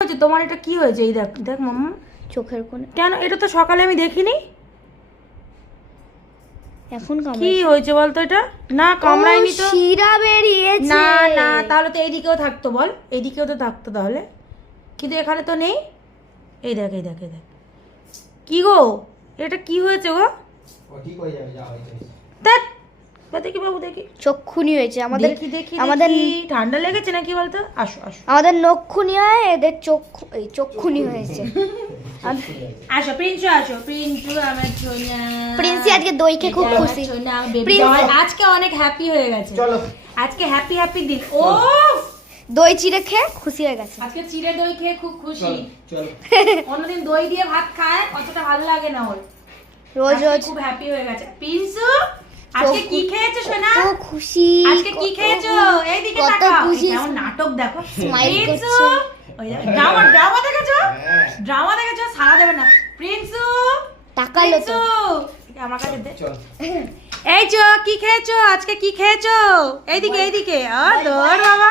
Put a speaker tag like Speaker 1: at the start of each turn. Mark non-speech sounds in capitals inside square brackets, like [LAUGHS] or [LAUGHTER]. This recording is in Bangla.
Speaker 1: হয়েছে? তোমার এটা কি হয়েছে? এই দেখ দেখ মাম্মা
Speaker 2: চোখের কোণে।
Speaker 1: কেন? এটা তো সকালে আমি দেখিনি।
Speaker 2: এখন
Speaker 1: কি হয়েছে বলতো এটা? না কামড়ায়নি তো।
Speaker 2: শিরা বেরিয়েছে।
Speaker 1: না না তাহলে তো এইদিকেও থাকতো বল। এইদিকেও তো থাকতো তাহলে। কিন্তু এখানে তো নেই। এই দেখ এই দেখ এই দেখ। কি গো? এটা কি হয়েছে গো?
Speaker 3: ঠিক হয়ে যাবে যা হয়েছে।
Speaker 1: দেখ দেখি বাবু দেখি।
Speaker 2: চক্ষুনি হয়েছে। আমাদের
Speaker 1: দেখি দেখি
Speaker 2: আমাদের
Speaker 1: ঠান্ডা লেগেছে নাকি বলতো? আসো আসো।
Speaker 2: আমাদের নক্ষুনি হয় এদের চক্ষু এই চক্ষুনি হয়েছে।
Speaker 1: আসো প্রিন্সু আসো। প্রিন্সু আমার সোনা
Speaker 2: প্রিন্সি আজকে দই খুব খুশি।
Speaker 1: সোনা, baby
Speaker 2: প্রিন্স-
Speaker 1: doll। আজকে অনেক হ্যাপি হয়ে গেছে।
Speaker 3: চলো।
Speaker 1: আজকে হ্যাপি হ্যাপি দিন। ও
Speaker 2: দই চিড়ে খেয়ে খুশি হয়ে গেছে।
Speaker 1: আজকে চিড়ে দই খেয়ে খুব খুশি। [LAUGHS] অন্যদিন দই দিয়ে ভাত খায় অতটা ভালো লাগে না ওর।
Speaker 2: রোজ রোজ।
Speaker 1: খুব হ্যাপি হয়ে গেছে। প্রিন্সু! আজকে কি খেয়েছো সোনা?
Speaker 2: কত খুশি।
Speaker 1: আজকে কি খেয়েছো? এইদিকে তাকাও।
Speaker 2: খুশি।
Speaker 1: নাটক দেখো।
Speaker 2: Smile
Speaker 1: প্রিন্সু ওই ড্রামা ড্রামা দেখেছ?
Speaker 3: হ্যাঁ।
Speaker 1: ড্রামা দেখেছ? সারা যাবে না। প্রিন্সু
Speaker 2: তাকালো তো।
Speaker 1: আমার কাছে দে। এই চো কি খেয়েছো? আজকে কি খেয়েছো? এইদিকে এইদিকে। আ দৌড় বাবা।